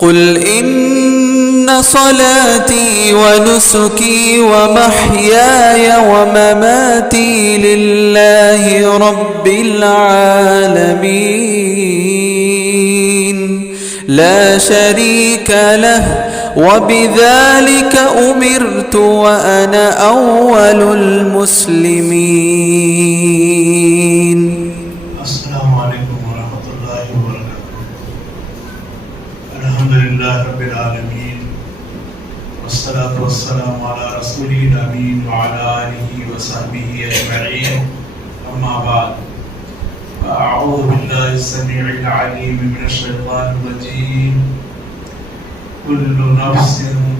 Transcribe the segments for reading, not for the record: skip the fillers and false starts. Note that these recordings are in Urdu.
قل إن صلاتي ونسكي ومحياي ومماتي لله رب العالمين لا شريك له وبذلك أمرت وأنا أول المسلمين. السلام عليكم ورحمة الله وبركاته. الحمد لله رب العالمين والصلاة والسلام على رسوله الأمين وعلى آله وصحبه أجمعين. أما بعد، فأعوذ بالله السميع العليم من الشيطان الرجيم. كل نفس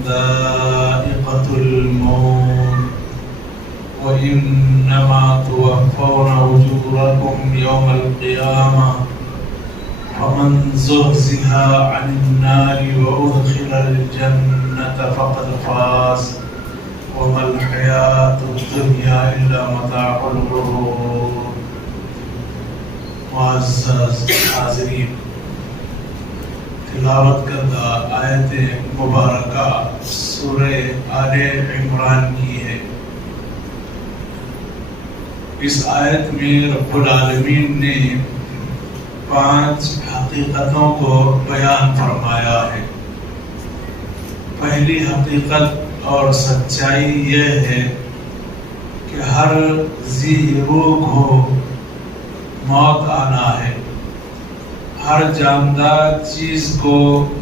ذائقة الموت وإنما توفون أجوركم يوم القيامة ومن زحزح عن النار وأدخل الجنة فقد فاز وما الحياة الدنيا إلا متاع الغرور. معزز حاضرین، تلاوت کردہ آیت مبارکہ سورہ آل عمران کی ہے۔ اس آیت میں رب العالمین نے 5 حقیقتوں کو بیان فرمایا ہے۔ پہلی حقیقت اور سچائی یہ ہے کہ ہر ذی روح کو موت آنا ہے، ہر جاندار چیز کو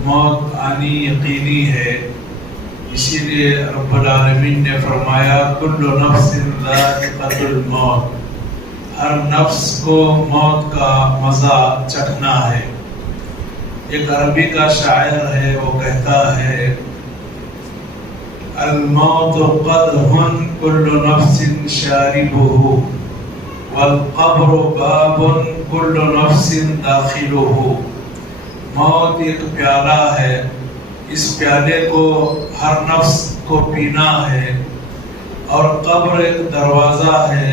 موت آنی یقینی ہے۔ اسی لیے رب العالمین نے فرمایا کل نفس ذائقۃ الموت، ہر نفس کو موت کا مزہ چکھنا ہے۔ ایک عربی کا شاعر ہے، وہ کہتا ہے الموت قدح کل نفس شاربہ والقبر باب کل نفس داخلہ۔ موت ایک پیالہ ہے، اس پیالے کو ہر نفس کو پینا ہے، اور قبر ایک دروازہ ہے،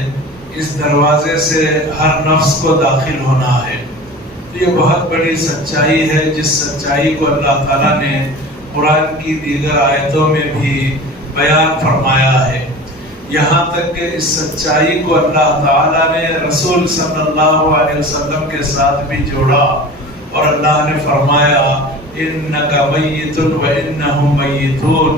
اس دروازے سے ہر نفس کو داخل ہونا ہے۔ یہ بہت بڑی سچائی ہے، جس سچائی کو اللہ تعالیٰ نے قرآن کی دیگر آیتوں میں بھی بیان فرمایا ہے۔ یہاں تک کہ اس سچائی کو اللہ تعالیٰ نے رسول صلی اللہ علیہ وسلم کے ساتھ بھی جوڑا، اور اللہ نے فرمایا انک میت وانہم میتون،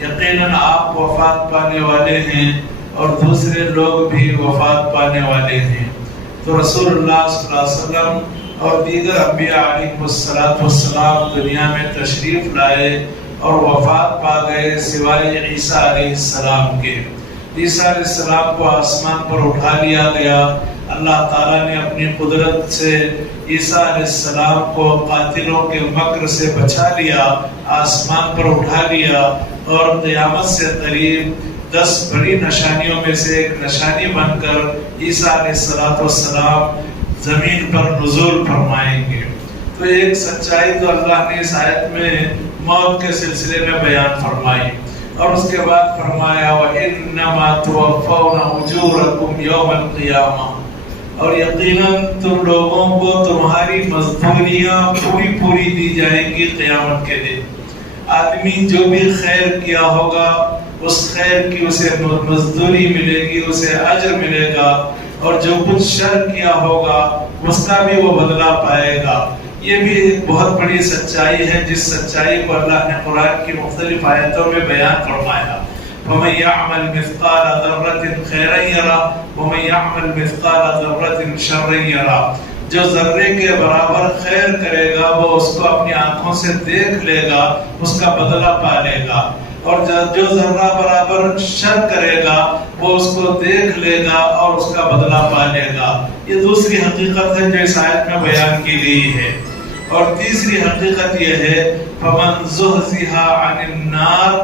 یقیناً آپ وفات پانے والے ہیں اور دوسرے لوگ بھی وفات پانے والے ہیں۔ تو رسول اللہ صلی اللہ علیہ وسلم اور دیگر انبیاء علیہ السلام دنیا میں تشریف لائے اور وفات پا گئے سوائے عیسیٰ علیہ السلام کے۔ عیسیٰ علیہ السلام کو آسمان پر اٹھا لیا گیا۔ اللہ تعالیٰ نے اپنی قدرت سے عیسیٰ علیہ السلام کو قاتلوں کے مکر سے بچا لیا، آسمان پر اٹھا لیا، اور قیامت سے قریب 10 بڑی نشانیوں میں سے ایک نشانی بن کر عیسیٰ علیہ السلام زمین پر نزول فرمائیں گے۔ تو ایک سچائی تو اللہ نے اس آیت میں موت کے سلسلے میں بیان فرمائی، اور اس کے بعد فرمایا وَإِنَّمَا تُوَفَّوْنَ أُجُورَكُمْ يَوْمَ الْقِيَامَةِ، اور یقیناً تم لوگوں کو تمہاری مزدوریاں پوری دی جائیں گی قیامت کے دن۔ آدمی جو بھی خیر کیا ہوگا اس خیر کی اسے مزدوری ملے گی، اسے اجر ملے گا، اور جو کچھ شر کیا ہوگا اس کا بھی وہ بدلہ پائے گا۔ یہ بھی ایک بہت بڑی سچائی ہے، جس سچائی کو اللہ نے قرآن کی مختلف آیتوں میں بیان فرمایا۔ وَمَن يَعْمَلْ مِثْقَالَ ذَرَّةٍ خَيْرًا يَرَهُ وَمَن يَعْمَلْ مِثْقَالَ ذَرَّةٍ شَرًّا يَرَهُ، جو ذرے کے برابر خیر کرے گا وہ اس کو اپنی آنکھوں سے دیکھ لے گا، اس کا بدلہ پا لے گا، اور جو ذرہ برابر شر کرے گا وہ اس کو دیکھ لے گا اور اس کا بدلہ پا لے گا۔ یہ دوسری حقیقت ہے جو اس آیت میں بیان کی گئی ہے۔ اور تیسری حقیقت یہ ہے فَمَنْ زُحْزِحَ عَنِ النَّارِ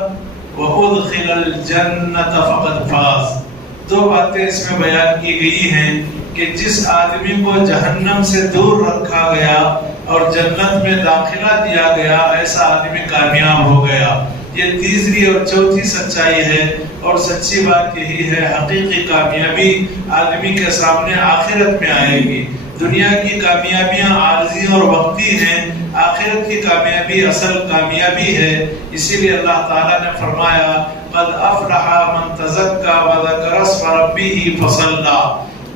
وَأُدْخِلَ الْجَنَّةَ فَقَدْ فَازَ۔ 2 باتیں اس میں بیان کی گئی ہیں کہ جس آدمی کو جہنم سے دور رکھا گیا اور جنت میں داخلہ دیا گیا، ایسا آدمی کامیاب ہو گیا۔ یہ تیسری اور چوتھی سچائی ہے، اور سچی بات یہی ہے حقیقی کامیابی آدمی کے سامنے آخرت میں آئے گی۔ دنیا کی کامیابیاں عارضی اور وقتی ہیں، آخرت کی کامیابی اصل کامیابی ہے۔ اسی لیے اللہ تعالیٰ نے فرمایا قد افلح من تزکا وذکر اسم ربہ فصلی،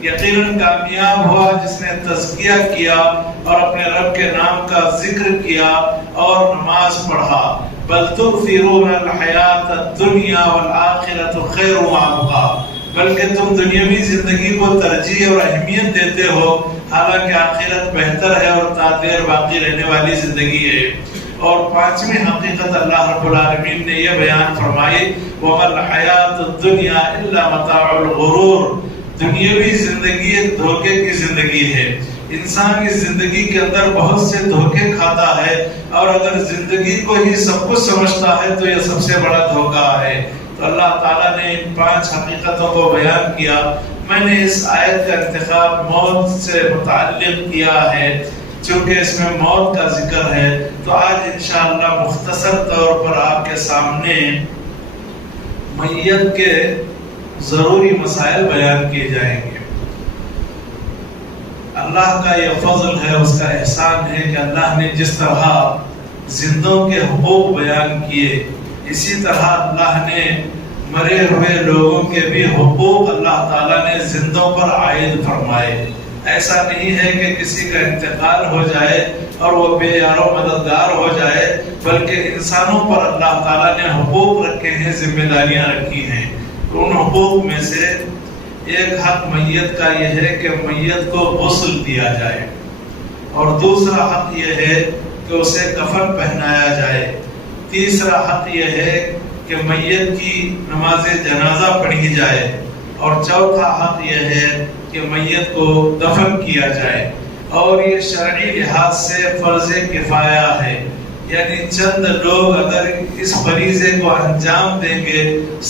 یقیناً کامیاب ہوا جس نے تزکیہ کیا اور اپنے رب کے نام کا ذکر کیا اور نماز پڑھا۔ بل تؤثرون الحیات الدنیا والآخرۃ خیر وابقیٰ، بلکہ تم دنیاوی زندگی کو ترجیح اور اہمیت دیتے ہو، حالانکہ آخرت بہتر ہے اور تا دیر باقی رہنے والی زندگی ہے۔ اور پانچویں حقیقت اللہ رب العالمین نے یہ بیان فرمائی وَمَا الْحَيَاةُ الدُّنْيَا إِلَّا مَتَاعُ الْغُرُورِ، دنیاوی زندگی ایک دھوکے کی زندگی ہے۔ انسان اس زندگی کے اندر بہت سے دھوکے کھاتا ہے، اور اگر زندگی کو ہی سب کچھ سمجھتا ہے تو یہ سب سے بڑا دھوکہ ہے۔ تو اللہ تعالیٰ نے ان پانچ حقیقتوں کو بیان کیا۔ میں نے اس آیت کا انتخاب موت سے متعلق کیا ہے چونکہ اس میں موت کا ذکر ہے، تو آج انشاءاللہ مختصر طور پر آپ کے سامنے میت کے ضروری مسائل بیان کیے جائیں گے۔ اللہ کا یہ فضل ہے، اس کا احسان ہے کہ اللہ نے جس طرح زندوں کے حقوق بیان کیے، اسی طرح اللہ نے مرے ہوئے لوگوں کے بھی حقوق اللہ تعالیٰ نے زندوں پر عائد فرمائے۔ ایسا نہیں ہے کہ کسی کا انتقال ہو جائے اور وہ بے یار و مددگار ہو جائے، بلکہ انسانوں پر اللہ تعالیٰ نے حقوق رکھے ہیں، ذمہ داریاں رکھی ہیں۔ تو ان حقوق میں سے ایک حق میت کا یہ ہے کہ میت کو غسل دیا جائے، اور دوسرا حق یہ ہے کہ اسے کفن پہنایا جائے، تیسرا حق یہ ہے کہ میت کی نماز جنازہ پڑھی جائے، اور چوتھا حق یہ ہے کہ میت کو دفن کیا جائے۔ اور یہ شرعی لحاظ سے فرض کفایہ ہے، یعنی چند لوگ اگر اس فریضے کو انجام دیں گے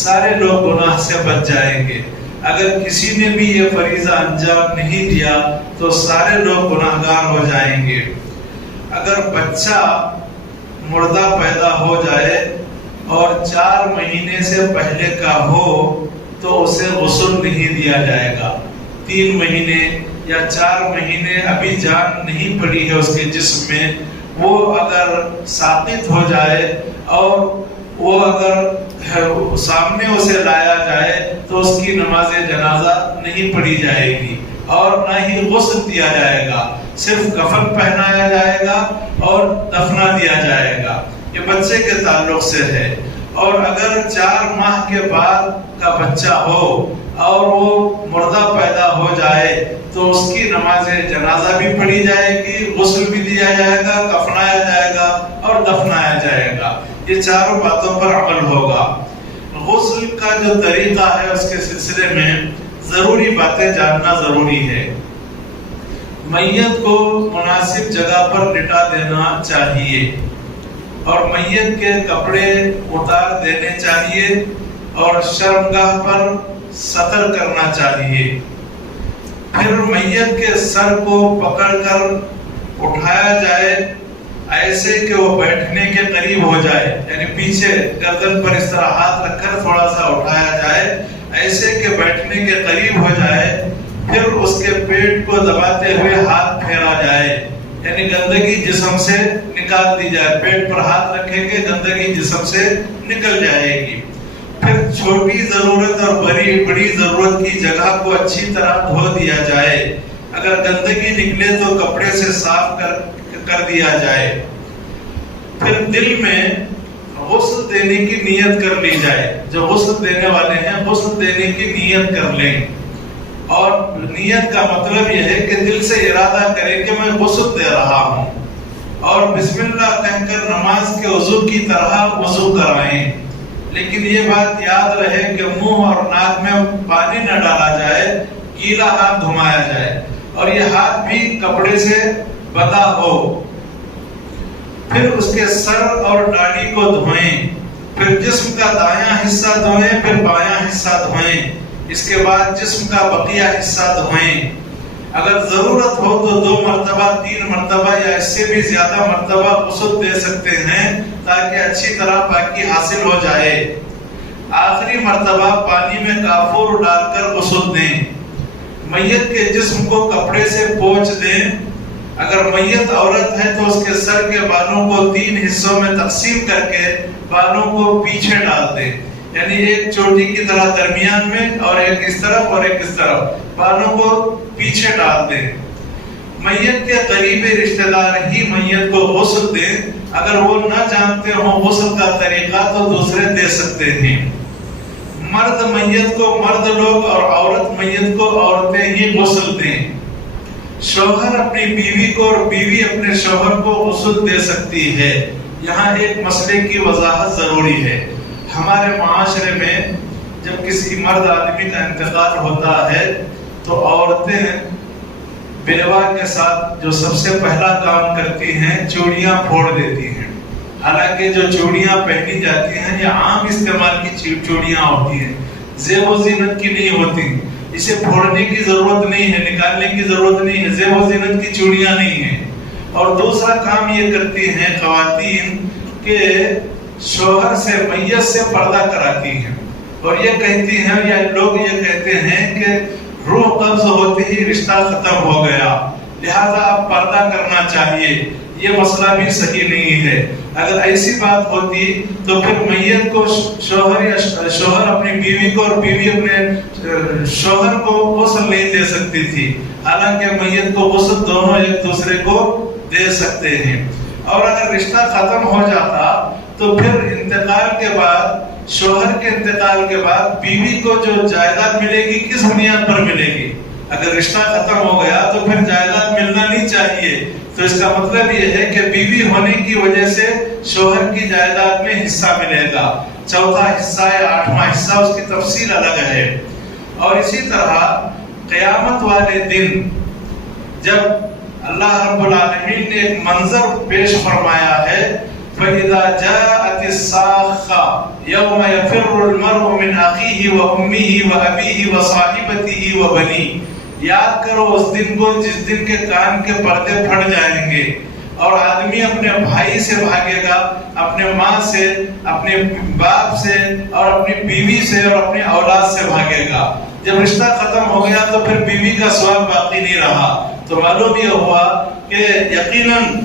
سارے لوگ گناہ سے بچ جائیں گے۔ اگر کسی نے بھی یہ فریضہ انجام نہیں دیا تو سارے لوگ گناہگار ہو جائیں گے۔ اگر بچہ مردہ پیدا ہو جائے اور 4 مہینے سے پہلے کا ہو تو اسے غسل نہیں دیا جائے گا۔ 3 مہینے یا 4 مہینے ابھی جان نہیں پڑی ہے اس کے جسم میں، وہ اگر ساقط ہو جائے اور وہ اگر سامنے اسے لایا جائے تو اس کی نماز جنازہ نہیں پڑھی جائے گی اور نہ ہی غسل دیا جائے گا، صرف کفن پہنایا جائے گا اور دفنا دیا جائے گا۔ یہ بچے کے تعلق سے ہے۔ اور اگر 4 ماہ کے بعد کا بچہ ہو اور وہ مردہ پیدا ہو جائے تو اس کی نماز جنازہ بھی پڑھی جائے گی، غسل بھی دیا جائے گا، کفنایا جائے گا اور دفنایا جائے گا۔ یہ چاروں باتوں پر عمل ہوگا۔ غسل کا جو طریقہ ہے اس کے سلسلے میں ضروری باتیں جاننا ضروری ہے۔ میت کو مناسب جگہ پر لٹا دینا چاہیے، اور میت کے کپڑے اتار دینے چاہیے، اور شرمگاہ پر سطر کرنا چاہیے۔ پھر میت کے سر کو پکڑ کر اٹھایا جائے ایسے کہ وہ بیٹھنے کے قریب ہو جائے، یعنی پیچھے گردن پر اس طرح ہاتھ رکھ کر تھوڑا سا اٹھایا جائے ایسے کہ بیٹھنے کے قریب ہو جائے۔ پھر اس کے پیٹ کو دباتے ہوئے ہاتھ پھیرا جائے، یعنی گندگی جسم سے نکال دی جائے۔ پیٹ پر ہاتھ رکھیں گے گندگی جسم سے نکل جائے گی۔ پھر چھوٹی ضرورت اور بڑی ضرورت کی جگہ کو اچھی طرح دھو دیا جائے۔ اگر گندگی نکلے تو کپڑے سے صاف کر دیا جائے۔ پھر دل میں غسل دینے کی نیت کر لی جائے۔ جو غسل دینے والے ہیں غسل دینے کی نیت کر لیں، اور نیت کا مطلب یہ ہے کہ دل سے ارادہ کریں کہ میں غسل دے رہا ہوں، اور بسم اللہ کہہ کر نماز کے وضو کی طرح وضو کرائیں۔ لیکن یہ بات یاد رہے کہ منہ اور ناک میں پانی نہ ڈالا جائے، گیلا ہاتھ دھمایا جائے، اور یہ ہاتھ بھی کپڑے سے بندھا ہو۔ پھر اس کے سر اور داڑھی کو دھوئیں، پھر جسم کا دایاں حصہ دھوئیں، پھر بایاں حصہ دھوئیں، اس کے بعد جسم کا بقیہ حصہ دھوئیں۔ اگر ضرورت ہو تو 2 مرتبہ 3 مرتبہ یا اس سے بھی زیادہ مرتبہ غسل دے سکتے ہیں تاکہ اچھی طرح پاکی حاصل ہو جائے۔ آخری مرتبہ پانی میں کافور ڈال کر غسل دیں۔ میت کے جسم کو کپڑے سے پوچھ دیں. اگر میت عورت ہے تو اس کے سر کے بالوں کو 3 حصوں میں تقسیم کر کے بالوں کو پیچھے ڈال دیں, یعنی ایک چوٹی کی طرح درمیان میں اور ایک اس طرف اور ایک اس طرف, بالوں کو پیچھے ڈال دیں. میت کے قریبی رشتہ دار ہی میت کو غسل دیں. اگر وہ نہ جانتے ہوں غسل کا طریقہ تو دوسرے دے سکتے ہیں. مرد میت کو مرد لوگ اور عورت میت کو عورتیں ہی غسل دیں. شوہر اپنی بیوی کو اور بیوی اپنے شوہر کو غسل دے سکتی ہے. یہاں ایک مسئلے کی وضاحت ضروری ہے. ہمارے معاشرے میں جب کسی مرد آدمی کا انتقال ہوتا ہے تو عورتیں بیوہ کے ساتھ جو سب سے پہلا کام کرتی ہیں چوڑیاں پھوڑ دیتی ہیں. حالانکہ جو چوڑیاں پہنی جاتی ہیں یہ عام استعمال کی چوڑیاں ہوتی ہیں, زیب و زینت کی نہیں ہوتی. اسے پھوڑنے کی ضرورت نہیں ہے, نکالنے کی ضرورت نہیں ہے, زیب و زینت کی چوڑیاں نہیں ہیں. اور دوسرا کام یہ کرتی ہیں خواتین کہ شوہر سے میت سے پردہ کراتی ہیں, اور یہ کہتی ہیں یا لوگ یہ کہتے ہیں کہ روح قبض ہوتے ہی رشتہ ختم ہو گیا, لہذا اب پردہ کرنا چاہیے. یہ مسئلہ بھی صحیح نہیں ہے. اگر ایسی بات ہوتی تو پھر میت کو شوہر اپنی بیوی کو اور بیوی اپنے شوہر کو غسل نہیں دے سکتی تھی, حالانکہ میت کو غسل دونوں ایک دوسرے کو دے سکتے ہیں. اور اگر رشتہ ختم ہو جاتا تو پھر انتقال کے بعد, شوہر کے انتقال کے بعد بیوی کو جو جائیداد ملے گی کس بنیاد پر ملے گی؟ اگر رشتہ ختم ہو گیا تو پھر جائیداد ملنا نہیں چاہیے. تو اس کا مطلب یہ ہے کہ بیوی ہونے کی وجہ سے شوہر کی جائیداد میں حصہ ملے گا, 4واں حصہ یا 8واں حصہ, اس کی تفصیل الگ ہے. اور اسی طرح قیامت والے دن جب اللہ رب العالمین نے ایک منظر پیش فرمایا ہے, فَإِذَا جَاءَتِ الصَّاخَّةُ يَوْمَ يَفِرُّ الْمَرْءُ مِنْ أَخِيهِ وَأُمِّهِ وَأَبِيهِ وَصَاحِبَتِهِ وَبَنِيهِ. یاد کرو اس دن کو جس دن کے کان کے پردے پھٹ جائیں گے اور آدمی اپنے بھائی سے بھاگے گا, اپنے ماں سے, اپنے باپ سے اور اپنی بیوی سے اور اپنی اولاد سے بھاگے گا. جب رشتہ ختم ہو گیا تو پھر بیوی کا سوال باقی نہیں رہا. تو معلوم یہ ہوا کہ یقیناً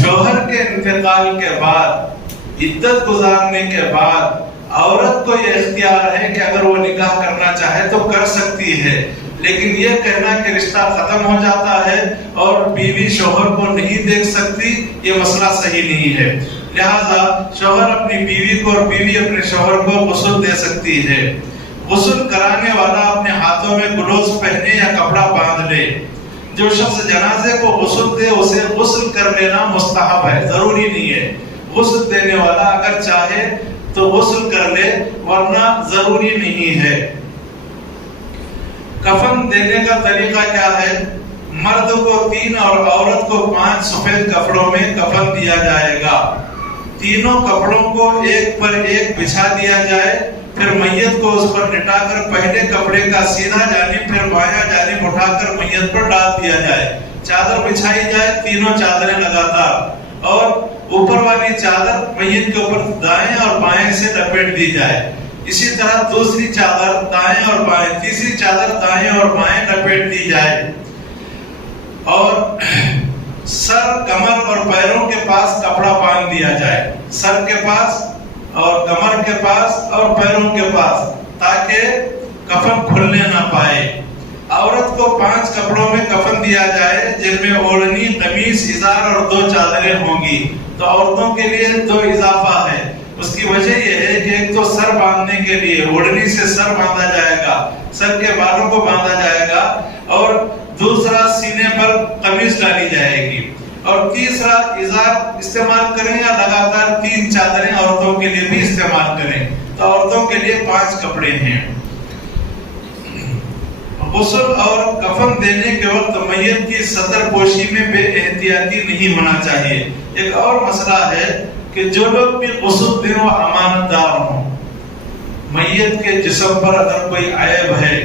شوہر کے انتقال کے بعد, عدت گزارنے کے بعد عورت کو یہ اختیار ہے کہ اگر وہ نکاح کرنا چاہے تو کر سکتی ہے, لیکن یہ کہنا کہ رشتہ ختم ہو جاتا ہے اور بیوی شوہر کو نہیں دیکھ سکتی, یہ مسئلہ صحیح نہیں ہے. لہذا شوہر اپنی بیوی کو اور بیوی اپنے شوہر کو غسل دے سکتی ہے. غسل کرانے والا اپنے ہاتھوں میں گلوز پہنے یا کپڑا باندھ لے. جو شخص جنازے کو غسل دے اسے غسل کر لینا مستحب ہے, ضروری نہیں ہے. غسل دینے والا اگر چاہے تو غسل کر لے, ورنہ ضروری نہیں ہے. کفن دینے کا طریقہ کیا ہے؟ مرد کو 3 اور عورت کو 5 سفید کپڑوں میں کفن دیا جائے گا. تینوں کپڑوں کو ایک پر ایک بچھا دیا جائے, پھر میت کو اس پر لٹا کر پہلے کپڑے کا سیدھا جانب پھر بایاں جانب اٹھا کر میت پر ڈال دیا جائے. چادر بچھائی جائے, تینوں چادریں لگاتار, اور اوپر والی چادر میت کے اوپر دائیں اور بائیں سے لپیٹ دی جائے. اسی طرح دوسری چادر دائیں اور بائیں, تیسری چادر دائیں اور بائیں لپیٹ دی جائے. اور سر, کمر اور پیروں کے پاس کپڑا باندھ دیا جائے, سر کے پاس اور کمر کے پاس اور پیروں کے پاس, تاکہ کفن کھلنے نہ پائے. عورت کو 5 کپڑوں میں کفن دیا جائے جن میں اوڑھنی, قمیص, ازار اور 2 چادریں ہوں گی. تو عورتوں کے لیے 2 اضافہ ہے. اس کی وجہ یہ ہے کہ ایک تو سر باندھنے کے لیے اوڑھنی سے سر باندھا جائے گا, سر کے بالوں کو باندھا جائے گا, اور دوسرا سینے پر قمیص ڈالی جائے گی, اور تیسرا ازار استعمال کریں یا لگاتار 3 چادریں عورتوں کے لیے بھی استعمال کریں. تو عورتوں کے لیے 5 کپڑے ہیں. غسل اور کفن دینے کے وقت میت کی سطر پوشی میں بے احتیاطی نہیں ہونا چاہیے. ایک اور مسئلہ ہے کہ جو لوگ بھی غسل دیں وہ امانت دار ہوں. میت کے جسم پر اگر کوئی عیب ہے,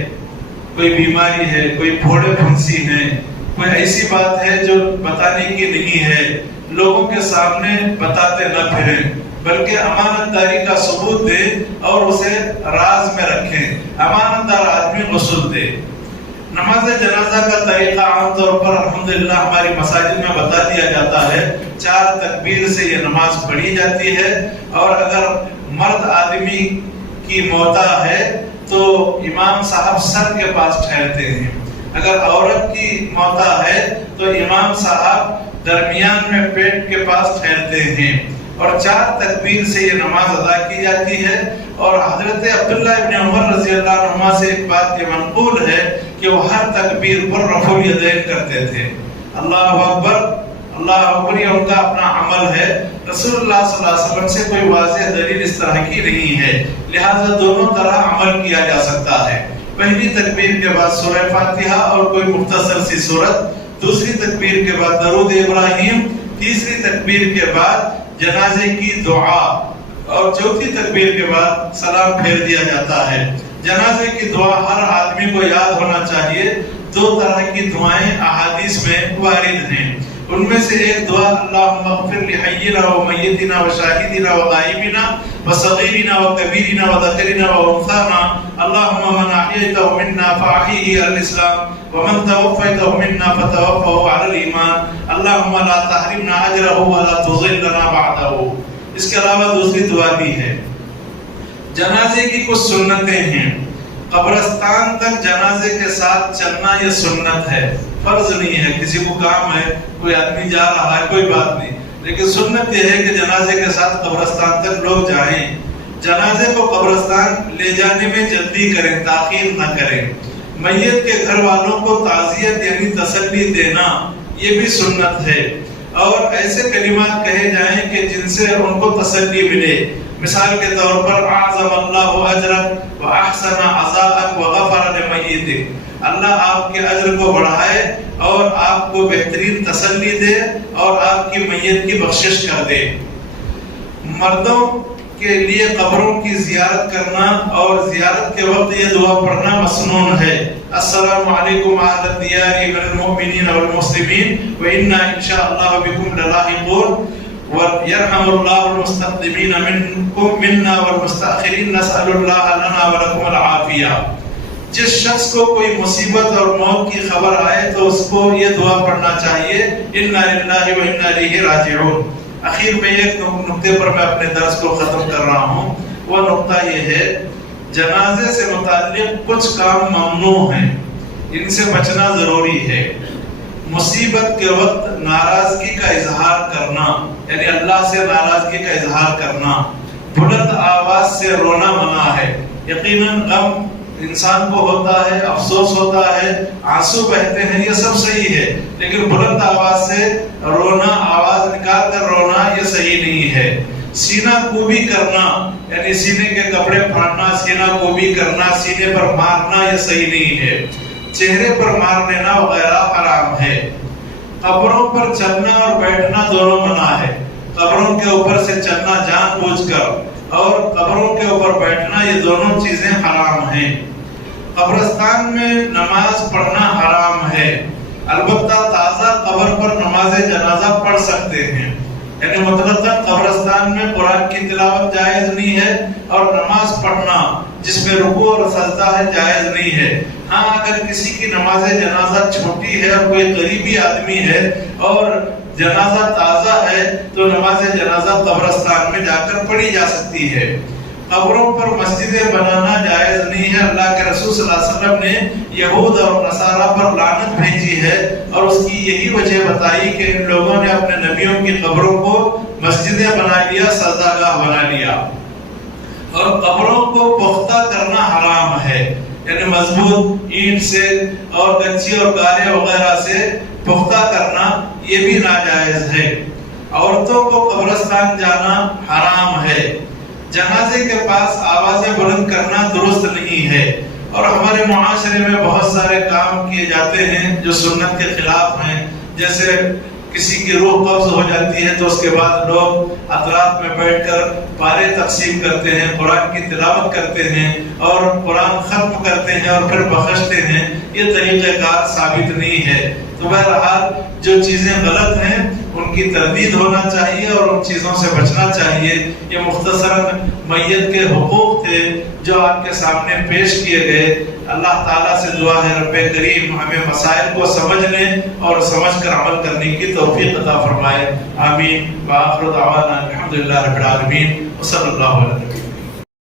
کوئی بیماری ہے, کوئی پھوڑے پھنسی ہیں, کوئی ایسی بات ہے جو بتانے کی نہیں ہے, لوگوں کے سامنے بتاتے نہ پھریں, بلکہ امانت داری کا ثبوت دے اور اسے راز میں رکھیں. امانت دار آدمی غسل دے. نماز جنازہ کا طریقہ عام طور پر الحمدللہ ہماری مساجد میں بتا دیا جاتا ہے، 4 تکبیر سے یہ نماز پڑھی جاتی ہے، اور اگر مرد آدمی کی موتا ہے تو امام صاحب سر کے پاس ٹھہرتے ہیں، اگر عورت کی موتا ہے تو امام صاحب درمیان میں پیٹ کے پاس ٹھہرتے ہیں، اور 4 تکبیر سے یہ نماز ادا کی جاتی ہے۔ اور حضرت عبداللہ ابن عمر رضی اللہ عنہما سے ایک بات یہ منقول ہے کہ وہ ہر تکبیر پر رفع الیدین کرتے تھے، اللہ اکبر اللہ اکبر، یہ ان کا اپنا عمل ہے۔ رسول اللہ صلی اللہ علیہ وسلم سے کوئی واضح دلیل اس طرح کی نہیں ہے، لہذا دونوں طرح عمل کیا جا سکتا ہے۔ پہلی تکبیر کے بعد سورہ فاتحہ اور کوئی مختصر سی سورت، دوسری تکبیر کے بعد درود ابراہیم، تیسری تکبیر کے بعد جنازے کی دعا، اور چوتھی تکبیر کے بعد سلام پھیر دیا جاتا ہے۔ جنازے کی دعا ہر آدمی کو یاد ہونا چاہیے۔ 2 طرح کی دعائیں احادیث میں وارد ہیں، ان میں سے ایک دعا اللہم اغفر لحینا و میتنا و شاہدنا و غائبنا و صغیرنا و کبیرنا و ذکرنا و انثانا اللہم من احییتہ منا فاحیہ علی الاسلام ومن توفیتہ منا فتوفہ علی الایمان اللہم لا تحرمنا اجرہ ولا تضلنا بعدہ۔ اس کے علاوہ دوسری دعا بھی ہے۔ جنازے کی کچھ سنتیں ہیں۔ قبرستان تک جنازے کے ساتھ چلنا یہ سنت ہے، فرض نہیں ہے، کسی کو کام ہے، کوئی آدمی جا رہا ہے، کوئی بات نہیں، لیکن سنت یہ ہے کہ جنازے کے ساتھ قبرستان تک لوگ جائیں۔ جنازے کو قبرستان لے جانے میں جلدی کریں، تاخیر نہ کریں۔ میت کے گھر والوں کو تعزیت یعنی تسلی دینا یہ بھی سنت ہے، اور ایسے کلمات کہے جائیں کہ جن سے ان کو تسلی ملے، مثال کے طور پر اعظم اللہ اجرک و احسن عزاءک و غفر لمیتک، اللہ آپ کے اجر کو بڑھائے اور آپ کو بہترین تسلی دے اور آپ کی میت کی بخشش کر دے۔ مردوں کے لیے قبروں کی زیارت کرنا اور زیارت کے وقت یہ دعا پڑھنا مسنون ہے، السلام علیکم اہل الدیار من المؤمنین والمسلمین وإنا انشاءاللہ بكم للاحقون ويرحم الله المستقدمین منکم منا والمستأخرین نسأل اللہ لنا ولکم العافیہ۔ جس شخص کو کوئی مصیبت اور موت کی خبر آئے تو اس کو یہ دعا پڑھنا چاہیے، انا للہ و انا الیہ راجعون۔ اخیر میں ایک نقطے پر میں اپنے درس کو ختم کر رہا ہوں، وہ نقطہ یہ ہے جنازے سے متعلق کچھ کام ممنوع ہیں، ان سے بچنا ضروری ہے۔ مصیبت کے وقت ناراضگی کا اظہار کرنا، یعنی اللہ سے ناراضگی کا اظہار کرنا، بلند آواز سے رونا منع ہے۔ یقیناً غم انسان کو ہوتا ہے، افسوس ہوتا ہے، آنسو بہتے ہیں، یہ سب صحیح ہے، لیکن بلند آواز سے رونا، آواز نکال کر رونا یہ صحیح نہیں ہے۔ سینہ کوبی کرنا یعنی سینے کے کپڑے پھاڑنا، سینہ کوبی کرنا، سینے پر مارنا یہ صحیح نہیں ہے۔ چہرے پر مار لینا وغیرہ حرام ہے۔ قبروں پر چلنا اور بیٹھنا دونوں منع ہے۔ قبروں کے اوپر سے چلنا جان بوجھ کر اور قبروں کے اوپر بیٹھنا یہ دونوں چیزیں حرام ہیں۔ قبرستان میں نماز پڑھنا حرام ہے، البتہ تازہ قبر پر نماز جنازہ پڑھ سکتے ہیں، یعنی مطلقاً قبرستان میں قرآن کی تلاوت جائز نہیں ہے اور نماز پڑھنا جس میں رکوع اور سجدہ ہے جائز نہیں ہے۔ ہاں اگر کسی کی نماز جنازہ چھوٹی ہے اور کوئی قریبی آدمی ہے اور جنازہ تازہ ہے تو نماز جنازہ قبرستان میں جا کر پڑھی جا سکتی ہے۔ قبروں پر مسجدیں بنانا جائز نہیں ہے۔ اللہ کے رسول صلی اللہ علیہ وسلم نے یہود اور نصارہ پر لعنت بھیجی ہے اور اس کی یہی وجہ بتائی کہ ان لوگوں نے اپنے نبیوں کی قبروں کو مسجدیں بنا لیا، سجدہ گاہ بنا لیا۔ اور قبروں کو پختہ کرنا حرام ہے، یعنی مضبوط اینٹ سے اور کچی اور گارے وغیرہ سے پختہ کرنا یہ بھی ناجائز ہے۔ عورتوں کو قبرستان جانا حرام ہے۔ جنازے کے پاس آوازیں بلند کرنا درست نہیں ہے، اور ہمارے معاشرے میں بہت سارے کام کیے جاتے ہیں جو سنت کے خلاف ہیں، جیسے کسی کی روح قبض ہو جاتی ہے تو اس کے بعد لوگ اطراف میں بیٹھ کر پارے تقسیم کرتے ہیں، قرآن کی تلاوت کرتے ہیں اور قرآن ختم کرتے ہیں اور پھر بخشتے ہیں۔ یہ طریقہ کار ثابت نہیں ہے۔ تو بہرحال جو چیزیں غلط ہیں ان کی تردید ہونا چاہیے اور ان چیزوں سے بچنا چاہیے۔ یہ مختصراً میت کے حقوق تھے جو آپ کے سامنے پیش کیے گئے۔ اللہ تعالیٰ سے دعا ہے رب کریم ہمیں مسائل کو سمجھنے اور سمجھ کر عمل کرنے کی توفیق عطا فرمائے. آمین. وآخر دعوانا الحمدللہ رب العالمین وصلی اللہ علیہ وسلم.